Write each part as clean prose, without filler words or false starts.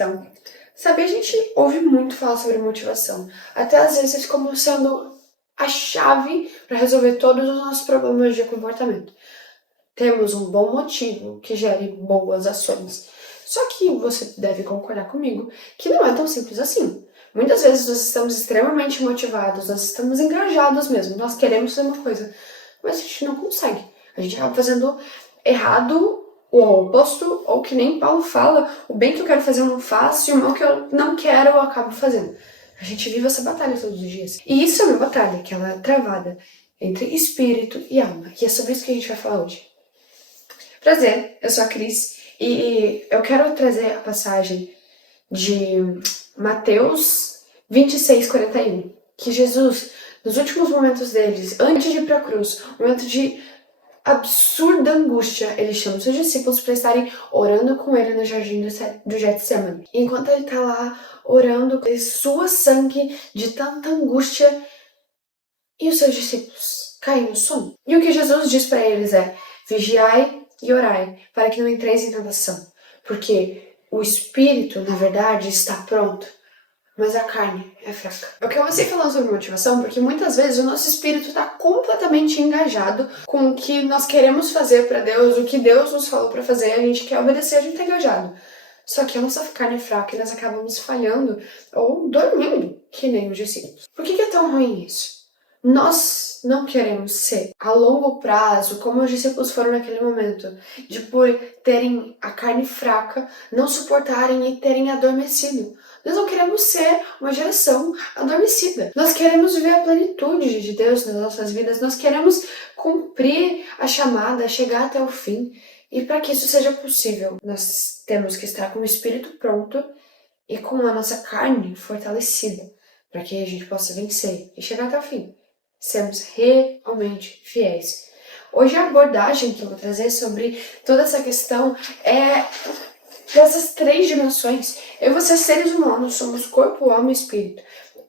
Então, sabe, a gente ouve muito falar sobre motivação, até às vezes como sendo a chave para resolver todos os nossos problemas de comportamento. Temos um bom motivo que gere boas ações. Só que você deve concordar comigo que não é tão simples assim. Muitas vezes nós estamos extremamente motivados, nós estamos engajados mesmo, nós queremos fazer uma coisa, mas a gente não consegue. A gente acaba fazendo errado, o oposto, ou que nem Paulo fala, o bem que eu quero fazer eu não faço, e o mal que eu não quero eu acabo fazendo. A gente vive essa batalha todos os dias. E isso é uma batalha, aquela travada entre espírito e alma. E é sobre isso que a gente vai falar hoje. Prazer, eu sou a Cris e eu quero trazer a passagem de Mateus 26:41, que Jesus, nos últimos momentos deles, antes de ir para a cruz, um momento de absurda angústia, ele chama os seus discípulos para estarem orando com ele no jardim do Getsemane. E enquanto ele está lá orando, ele sua sangue de tanta angústia e os seus discípulos caem no sono. E o que Jesus diz para eles é: vigiai e orai, para que não entreis em tentação. Porque o espírito, na verdade, está pronto, mas a carne é fraca. Eu comecei falando sobre motivação porque muitas vezes o nosso espírito está completamente engajado com o que nós queremos fazer para Deus, o que Deus nos falou para fazer, a gente quer obedecer, a gente está engajado. Só que a nossa carne é fraca e nós acabamos falhando ou dormindo, que nem os discípulos. Por que é tão ruim isso? Nós não queremos ser, a longo prazo, como os discípulos foram naquele momento, de por terem a carne fraca, não suportarem e terem adormecido. Nós não queremos ser uma geração adormecida. Nós queremos viver a plenitude de Deus nas nossas vidas. Nós queremos cumprir a chamada, chegar até o fim. E para que isso seja possível, nós temos que estar com o espírito pronto e com a nossa carne fortalecida, para que a gente possa vencer e chegar até o fim. Sermos realmente fiéis. Hoje a abordagem que eu vou trazer sobre toda essa questão é dessas 3 dimensões. Eu e você, seres humanos, somos corpo, alma e espírito.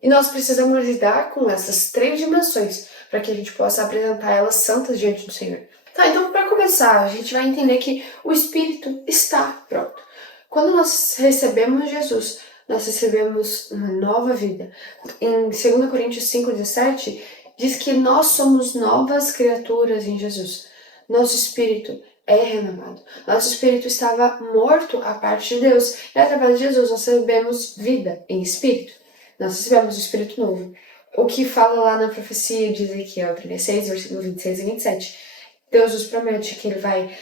E nós precisamos lidar com essas 3 dimensões para que a gente possa apresentar elas santas diante do Senhor. Tá, então para começar, a gente vai entender que o espírito está pronto. Quando nós recebemos Jesus, nós recebemos uma nova vida. Em 2 Coríntios 5:17, diz que nós somos novas criaturas em Jesus. Nosso espírito é renovado. Nosso espírito estava morto à parte de Deus. E através de Jesus nós recebemos vida em espírito. Nós recebemos o espírito novo. O que fala lá na profecia de Ezequiel 36, versículo 26 e 27. Deus nos promete que Ele vai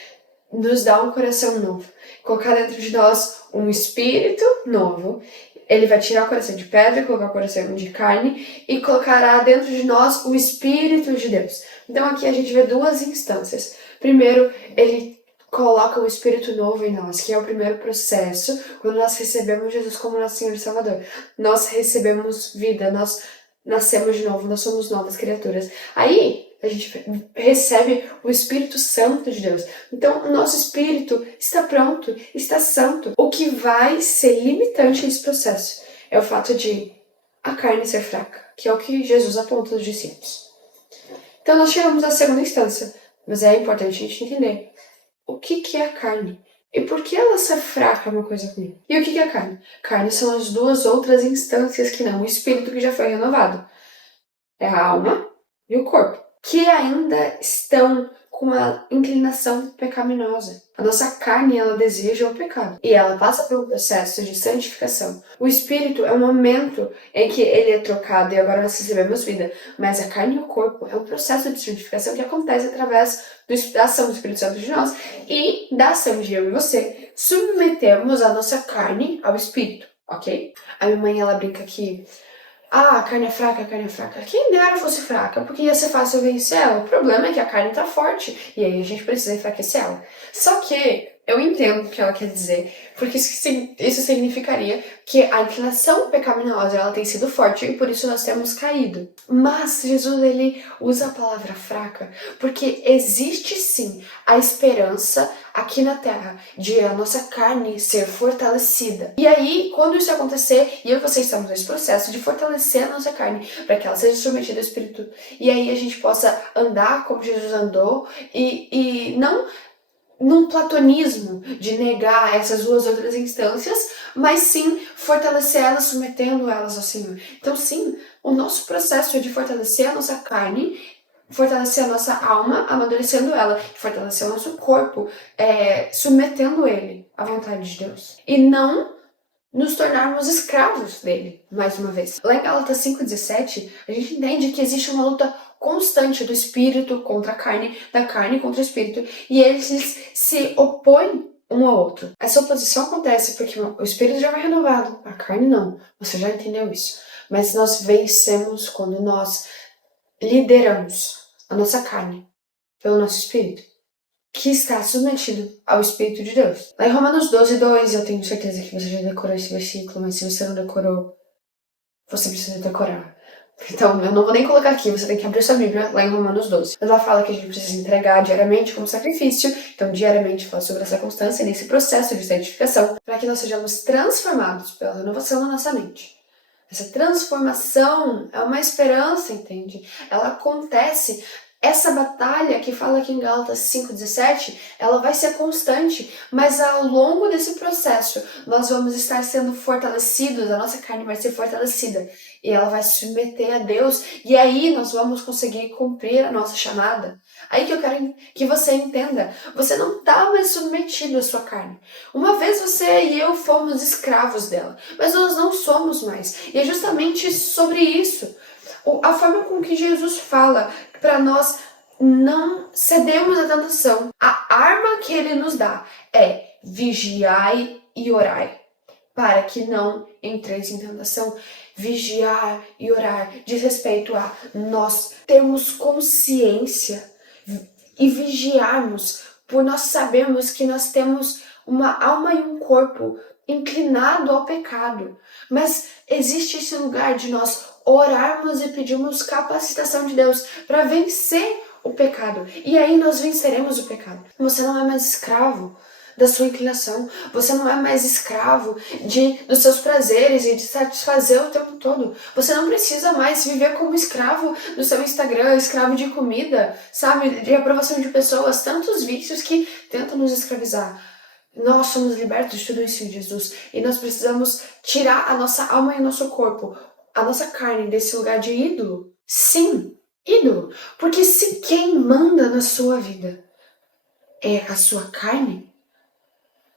nos dar um coração novo. Colocar dentro de nós um espírito novo. Ele vai tirar o coração de pedra, colocar o coração de carne e colocará dentro de nós o Espírito de Deus. Então aqui a gente vê 2 instâncias. Primeiro, ele coloca o Espírito novo em nós, que é o primeiro processo, quando nós recebemos Jesus como nosso Senhor e Salvador. Nós recebemos vida, nós nascemos de novo, nós somos novas criaturas. Aí a gente recebe o Espírito Santo de Deus. Então, o nosso espírito está pronto, está santo. O que vai ser limitante nesse processo é o fato de a carne ser fraca, que é o que Jesus aponta aos discípulos. Então, nós chegamos à segunda instância, mas é importante a gente entender o que é a carne e por que ela ser fraca é uma coisa ruim. E o que é a carne? Carne são as 2 outras instâncias que não o espírito que já foi renovado. É a alma e o corpo, que ainda estão com a inclinação pecaminosa. A nossa carne, ela deseja o pecado. E ela passa pelo processo de santificação. O espírito é um momento em que ele é trocado e agora nós recebemos vida. Mas a carne e o corpo é um processo de santificação que acontece através da ação do Espírito Santo de nós e da ação de eu e você submetemos a nossa carne ao espírito, ok? A minha mãe, ela brinca que a carne é fraca, a carne é fraca. Quem dera fosse fraca, porque ia ser fácil vencer ela. O problema é que a carne tá forte, e aí a gente precisa enfraquecer ela. Só que eu entendo o que ela quer dizer, porque isso significaria que a inclinação pecaminosa ela tem sido forte e por isso nós temos caído. Mas Jesus, ele usa a palavra fraca, porque existe sim a esperança aqui na terra de a nossa carne ser fortalecida. E aí, quando isso acontecer, e eu e você estamos nesse processo de fortalecer a nossa carne para que ela seja submetida ao Espírito, e aí a gente possa andar como Jesus andou e não num platonismo de negar essas duas outras instâncias, mas sim fortalecer elas, submetendo elas ao Senhor. Então, sim, o nosso processo é de fortalecer a nossa carne, fortalecer a nossa alma, amadurecendo ela, e fortalecer o nosso corpo, submetendo ele à vontade de Deus. E não nos tornarmos escravos dele, mais uma vez. Lá em Gálatas 5,17, a gente entende que existe uma luta constante do espírito contra a carne, da carne contra o espírito, e eles se opõem um ao outro. Essa oposição acontece porque o espírito já vai renovado, a carne não. Você já entendeu isso. Mas nós vencemos quando nós lideramos a nossa carne pelo nosso espírito, que está submetido ao Espírito de Deus. Lá em Romanos 12:2, eu tenho certeza que você já decorou esse versículo, mas se você não decorou, você precisa decorar. Então, eu não vou nem colocar aqui, você tem que abrir sua Bíblia lá em Romanos 12. Ela fala que a gente precisa entregar diariamente como sacrifício, então diariamente fala sobre essa constância nesse processo de santificação, para que nós sejamos transformados pela renovação da nossa mente. Essa transformação é uma esperança, entende? Ela acontece. Essa batalha que fala aqui em Gálatas 5,17, ela vai ser constante, mas ao longo desse processo nós vamos estar sendo fortalecidos, a nossa carne vai ser fortalecida e ela vai se submeter a Deus, e aí nós vamos conseguir cumprir a nossa chamada. Aí que eu quero que você entenda, você não está mais submetido à sua carne. Uma vez você e eu fomos escravos dela, mas nós não somos mais, e é justamente sobre isso. A forma com que Jesus fala para nós não cedermos à tentação. A arma que ele nos dá é vigiai e orai, para que não entreis em tentação. Vigiar e orar diz respeito a nós termos consciência e vigiarmos, por nós sabermos que nós temos uma alma e um corpo inclinado ao pecado. Mas existe esse lugar de nós orarmos e pedirmos capacitação de Deus para vencer o pecado. E aí nós venceremos o pecado. Você não é mais escravo da sua inclinação. Você não é mais escravo dos seus prazeres e de satisfazer o tempo todo. Você não precisa mais viver como escravo do seu Instagram, escravo de comida, sabe? De aprovação de pessoas, tantos vícios que tentam nos escravizar. Nós somos libertos de tudo isso em Jesus. E nós precisamos tirar a nossa alma e o nosso corpo, a nossa carne, desse lugar de ídolo. Sim, ídolo. Porque se quem manda na sua vida é a sua carne,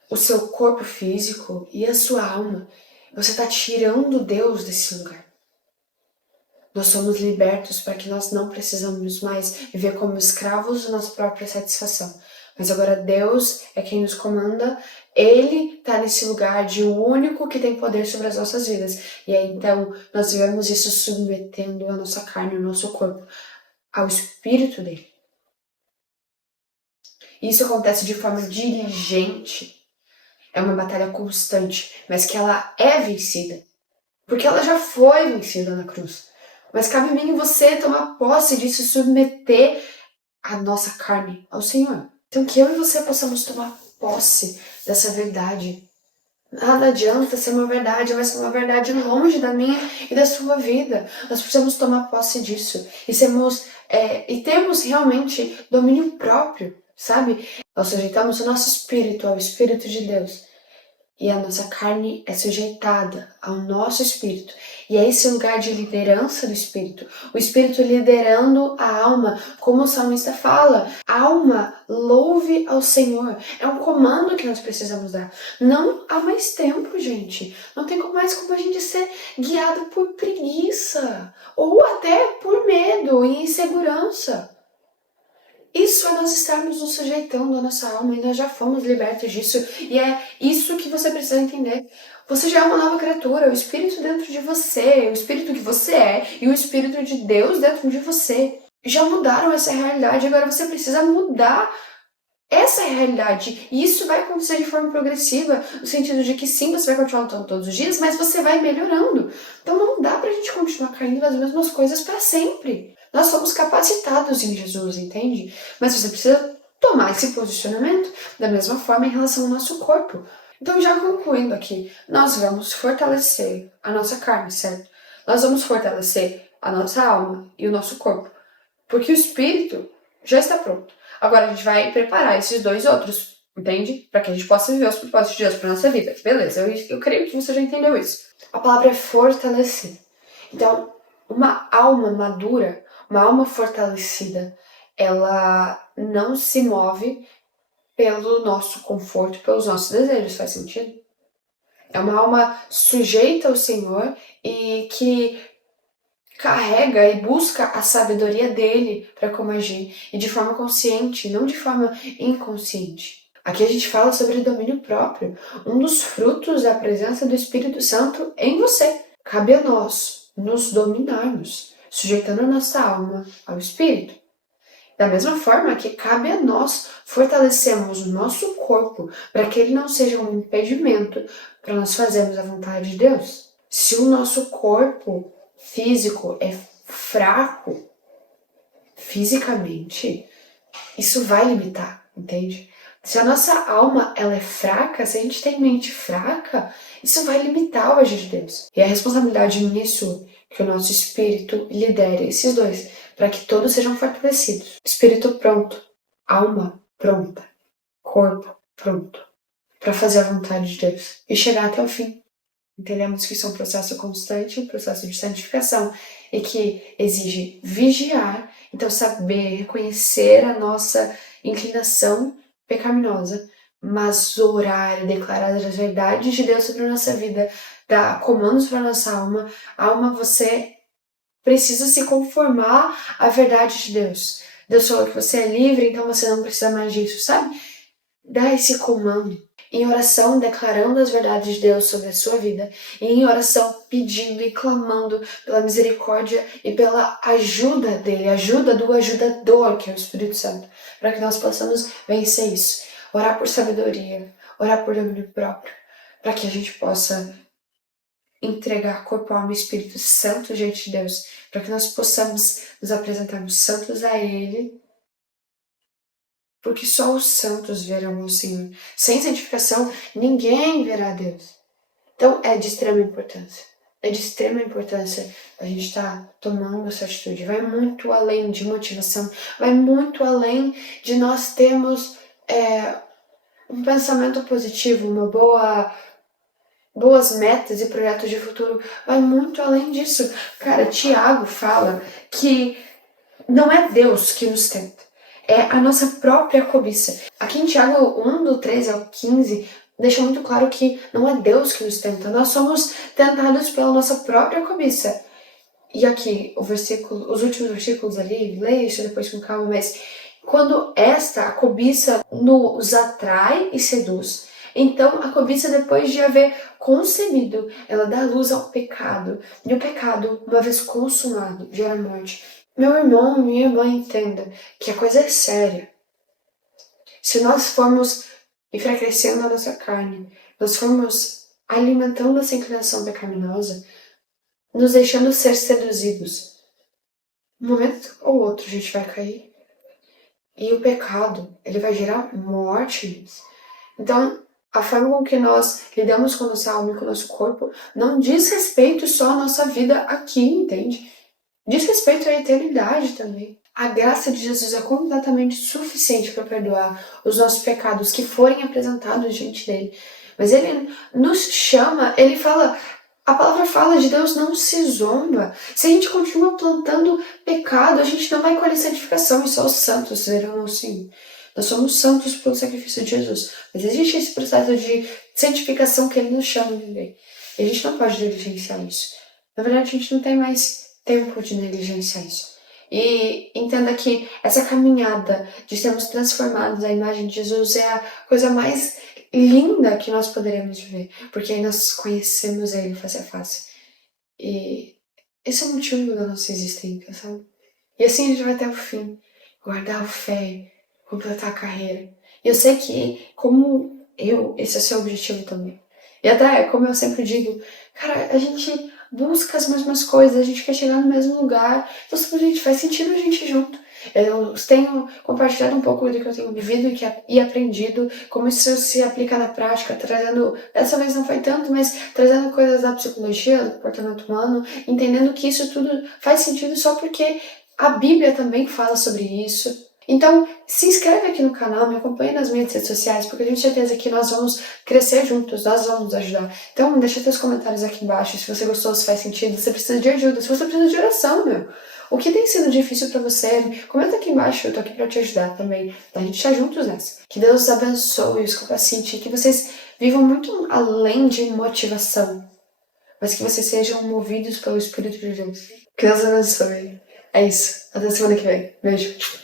o seu corpo físico e a sua alma, você está tirando Deus desse lugar. Nós somos libertos para que nós não precisamos mais viver como escravos da nossa própria satisfação. Mas agora Deus é quem nos comanda, Ele está nesse lugar de o único que tem poder sobre as nossas vidas. E aí então nós vivemos isso submetendo a nossa carne, o nosso corpo, ao Espírito dele. Isso acontece de forma diligente. É uma batalha constante, mas que ela é vencida. Porque ela já foi vencida na cruz. Mas cabe a mim e você tomar posse disso, submeter a nossa carne ao Senhor. Então que eu e você possamos tomar posse dessa verdade. Nada adianta ser uma verdade, vai ser uma verdade longe da minha e da sua vida. Nós precisamos tomar posse disso e termos realmente domínio próprio, sabe? Nós sujeitamos o nosso espírito ao Espírito de Deus. E a nossa carne é sujeitada ao nosso espírito. E é esse lugar de liderança do espírito. O espírito liderando a alma, como o salmista fala. Alma, louve ao Senhor. É um comando que nós precisamos dar. Não há mais tempo, gente. Não tem mais como a gente ser guiado por preguiça. Ou até por medo e insegurança. Isso é nós estarmos nos sujeitando à nossa alma e nós já fomos libertos disso. E é isso que você precisa entender. Você já é uma nova criatura, o Espírito dentro de você, o Espírito que você é e o Espírito de Deus dentro de você já mudaram essa realidade. Agora você precisa mudar essa realidade. E isso vai acontecer de forma progressiva, no sentido de que sim, você vai continuar lutando todos os dias, mas você vai melhorando. Então não dá pra gente continuar caindo nas mesmas coisas para sempre. Nós somos capacitados em Jesus, entende? Mas você precisa tomar esse posicionamento da mesma forma em relação ao nosso corpo. Então, já concluindo aqui, nós vamos fortalecer a nossa carne, certo? Nós vamos fortalecer a nossa alma e o nosso corpo, porque o espírito já está pronto. Agora a gente vai preparar esses dois outros entende? Para que a gente possa viver os propósitos de Deus para nossa vida. Beleza, eu creio que você já entendeu isso. A palavra é fortalecer. Então, uma alma madura, uma alma fortalecida, ela não se move pelo nosso conforto, pelos nossos desejos. Faz sentido? É uma alma sujeita ao Senhor e que carrega e busca a sabedoria dele para como agir, e de forma consciente, não de forma inconsciente. Aqui a gente fala sobre domínio próprio, um dos frutos da presença do Espírito Santo em você. Cabe a nós nos dominarmos, sujeitando a nossa alma ao Espírito. Da mesma forma que cabe a nós fortalecermos o nosso corpo para que ele não seja um impedimento para nós fazermos a vontade de Deus. Se o nosso corpo físico é fraco fisicamente, isso vai limitar, entende? Se a nossa alma ela é fraca, se a gente tem mente fraca, isso vai limitar o agir de Deus. E a responsabilidade minha e sua, que o nosso espírito lidere esses dois, para que todos sejam fortalecidos. Espírito pronto, alma pronta, corpo pronto, para fazer a vontade de Deus e chegar até o fim. Entendemos que isso é um processo constante, um processo de santificação e que exige vigiar, então saber reconhecer a nossa inclinação pecaminosa, mas orar e declarar as verdades de Deus sobre a nossa vida, dar comandos para a nossa alma. Alma, você precisa se conformar à verdade de Deus. Deus falou que você é livre, então você não precisa mais disso, sabe? Dá esse comando. Em oração, declarando as verdades de Deus sobre a sua vida. E em oração, pedindo e clamando pela misericórdia e pela ajuda dele, ajuda do ajudador, que é o Espírito Santo, para que nós possamos vencer isso. Orar por sabedoria, orar por domínio próprio, para que a gente possa entregar corpo, alma e Espírito Santo diante de Deus, para que nós possamos nos apresentarmos santos a Ele, porque só os santos verão o Senhor. Sem santificação, ninguém verá a Deus. Então, é de extrema importância. É de extrema importância a gente estar tomando essa atitude. Vai muito além de motivação, vai muito além de nós termos um pensamento positivo, boas metas e projetos de futuro. Vai muito além disso. Cara, Tiago fala que não é Deus que nos tenta. É a nossa própria cobiça. Aqui em Tiago 1, do 13 ao 15, deixa muito claro que não é Deus que nos tenta. Nós somos tentados pela nossa própria cobiça. E aqui, os últimos versículos ali, leia isso depois com calma, mas quando a cobiça nos atrai e seduz, então a cobiça, depois de haver concebido, ela dá luz ao pecado. E o pecado, uma vez consumado, gera morte. Meu irmão, minha irmã, entenda que a coisa é séria. Se nós formos enfraquecendo a nossa carne, nós formos alimentando essa inclinação pecaminosa, nos deixando ser seduzidos, um momento ou outro a gente vai cair. E o pecado, ele vai gerar morte. Então, a forma com que nós lidamos com a nossa alma e com o nosso corpo não diz respeito só à nossa vida aqui, entende? Diz respeito à eternidade também. A graça de Jesus é completamente suficiente para perdoar os nossos pecados que forem apresentados diante dele. Mas ele nos chama, ele fala, a palavra fala de Deus não se zomba. Se a gente continua plantando pecado, a gente não vai colher santificação, e só os santos verão assim. Nós somos santos pelo sacrifício de Jesus. Mas existe esse processo de santificação que ele nos chama de viver. E a gente não pode negligenciar isso. Na verdade, a gente não tem mais tempo de negligenciar isso. E entenda que essa caminhada de sermos transformados à imagem de Jesus é a coisa mais linda que nós poderemos viver, porque aí nós conhecemos Ele face a face. E esse é o motivo da nossa existência, sabe? E assim a gente vai até o fim, guardar a fé, completar a carreira. E eu sei que, como esse é o seu objetivo também. E até, como eu sempre digo, cara, a gente busca as mesmas coisas, a gente quer chegar no mesmo lugar, então simplesmente faz sentido a gente ir junto. Eu tenho compartilhado um pouco do que eu tenho vivido e aprendido, como isso se aplica na prática, trazendo, dessa vez não foi tanto, mas trazendo coisas da psicologia, do comportamento humano, entendendo que isso tudo faz sentido só porque a Bíblia também fala sobre isso. Então, se inscreve aqui no canal, me acompanha nas minhas redes sociais, porque eu tenho certeza que nós vamos crescer juntos, nós vamos ajudar. Então, deixa teus comentários aqui embaixo, se você gostou, se faz sentido, se você precisa de ajuda, se você precisa de oração, meu. O que tem sido difícil pra você? Comenta aqui embaixo, eu tô aqui pra te ajudar também. A gente tá juntos nessa. Que Deus os abençoe, os capacite, que vocês vivam muito além de motivação, mas que vocês sejam movidos pelo Espírito de Deus. Que Deus abençoe. É isso. Até semana que vem. Beijo.